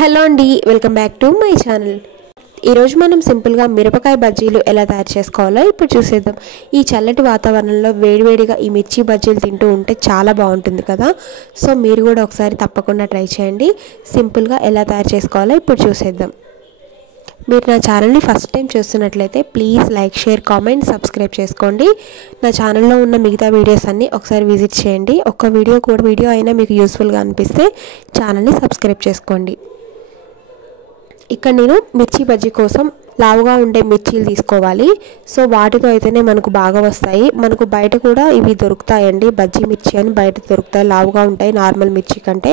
Hello అండి, welcome back to my channel. ఈరోజు మనం సింపుల్గా మిరపకాయ బజ్జీలు ఎలా తయారు చేసుకోవాలో ఇప్పుడు చూసేద్దాం. ఈ చల్లటి వాతావరణంలో వేడివేడిగా ఈ మిర్చి బజ్జీలు తింటూ ఉంటే చాలా బాగుంటుంది కదా. సో మీరు కూడా ఒకసారి తప్పకుండా ట్రై చేయండి. సింపుల్గా ఎలా తయారు చేసుకోవాలో ఇప్పుడు చూసేద్దాం. మీరు నా ఛానల్ని ఫస్ట్ టైం చూస్తున్నట్లయితే please like, share, comment, subscribe చేసుకోండి. నా ఛానల్లో ఉన్న మిగతా వీడియోస్ అన్నీ ఒకసారి విజిట్ చేయండి. ఒక్క వీడియో అయినా మీకు యూస్ఫుల్గా అనిపిస్తే ఛానల్ని సబ్స్క్రైబ్ చేసుకోండి. ఇక్కడ నేను మిర్చి బజ్జీ కోసం లావుగా ఉండే మిర్చీలు తీసుకోవాలి. సో వాటితో అయితేనే మనకు బాగా వస్తాయి. మనకు బయట కూడా ఇవి దొరుకుతాయండి, బజ్జీ మిర్చి అని బయట దొరుకుతాయి, లావుగా ఉంటాయి నార్మల్ మిర్చి కంటే.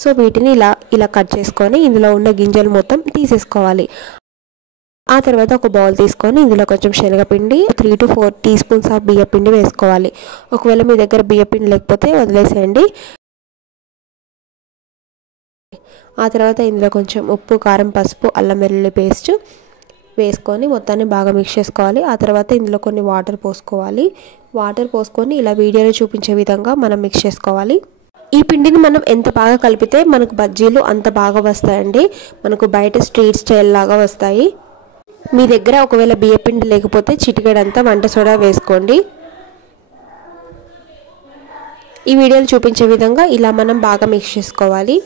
సో వీటిని ఇలా కట్ చేసుకొని ఇందులో ఉన్న గింజలు మొత్తం తీసేసుకోవాలి. ఆ తర్వాత ఒక బౌల్ తీసుకొని ఇందులో కొంచెం శనగపిండి, 3 to 4 teaspoons ఆఫ్ బియ్యపిండి వేసుకోవాలి. ఒకవేళ మీ దగ్గర బియ్యపిండి లేకపోతే వదిలేసేయండి. ఆ తర్వాత ఇందులో కొంచెం ఉప్పు, కారం, పసుపు, అల్లం వెల్లుల్లి పేస్ట్ వేసుకొని మొత్తాన్ని బాగా మిక్స్ చేసుకోవాలి. ఆ తర్వాత ఇందులో కొన్ని వాటర్ పోసుకొని ఇలా వీడియోలో చూపించే విధంగా మనం మిక్స్ చేసుకోవాలి. ఈ పిండిని మనం ఎంత బాగా కలిపితే మనకు బజ్జీలు అంత బాగా వస్తాయండి. మనకు బయట స్ట్రీట్ స్టైల్ లాగా వస్తాయి. మీ దగ్గర ఒకవేళ బియ్యపిండి లేకపోతే చిటికెడంతా వంట సోడా వేసుకోండి. ఈ వీడియోలో చూపించే విధంగా ఇలా మనం బాగా మిక్స్ చేసుకోవాలి.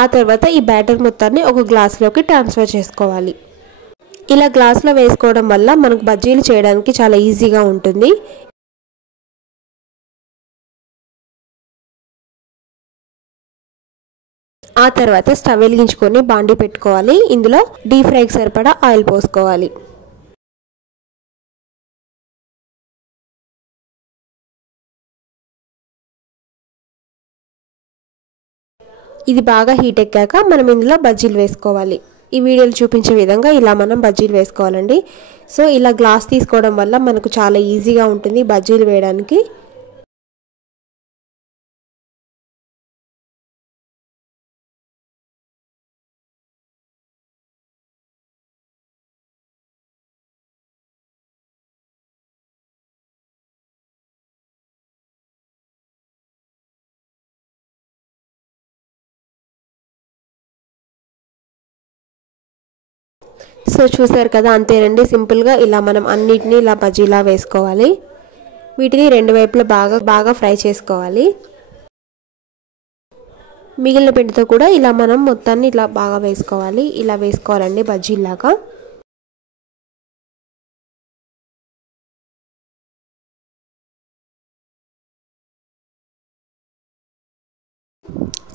ఆ తర్వాత ఈ బ్యాటర్ మొత్తాన్ని ఒక గ్లాస్లోకి ట్రాన్స్ఫర్ చేసుకోవాలి. ఇలా గ్లాస్లో వేసుకోవడం వల్ల మనకు బజ్జీలు చేయడానికి చాలా ఈజీగా ఉంటుంది. ఆ తర్వాత స్టవ్ వెలిగించుకొని బాండీ పెట్టుకోవాలి. ఇందులో డీప్ ఫ్రైకి సరిపడా ఆయిల్ పోసుకోవాలి. ఇది బాగా హీట్ ఎక్కాక మనం ఇందులో బజ్జీలు వేసుకోవాలి. ఈ వీడియోలు చూపించే విధంగా ఇలా మనం బజ్జీలు వేసుకోవాలండి. సో ఇలా గ్లాస్ తీసుకోవడం వల్ల మనకు చాలా ఈజీగా ఉంటుంది బజ్జీలు వేయడానికి. సో చూసారు కదా, అంతేనండి. సింపుల్గా ఇలా మనం అన్నిటినీ ఇలా బజ్జీలా వేసుకోవాలి. వీటిని రెండు వైపులా బాగా ఫ్రై చేసుకోవాలి. మిగిలిన పిండితో కూడా ఇలా మనం మొత్తాన్ని ఇలా బాగా వేసుకోవాలి. ఇలా వేసుకోవాలండి బజ్జీలాగా.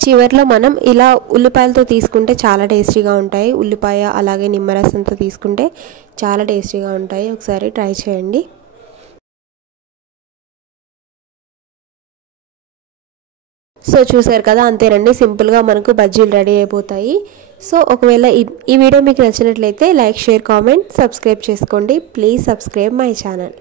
చివర్లో మనం ఇలా ఉల్లిపాయలతో తీసుకుంటే చాలా టేస్టీగా ఉంటాయి. ఉల్లిపాయ అలాగే నిమ్మరసంతో తీసుకుంటే చాలా టేస్టీగా ఉంటాయి. ఒకసారి ట్రై చేయండి. సో చూసారు కదా, అంతేనండి. సింపుల్గా మనకు బజ్జీలు రెడీ అయిపోతాయి. సో ఒకవేళ ఈ వీడియో మీకు నచ్చినట్లయితే లైక్, షేర్, కామెంట్, సబ్స్క్రైబ్ చేసుకోండి. Please subscribe my channel.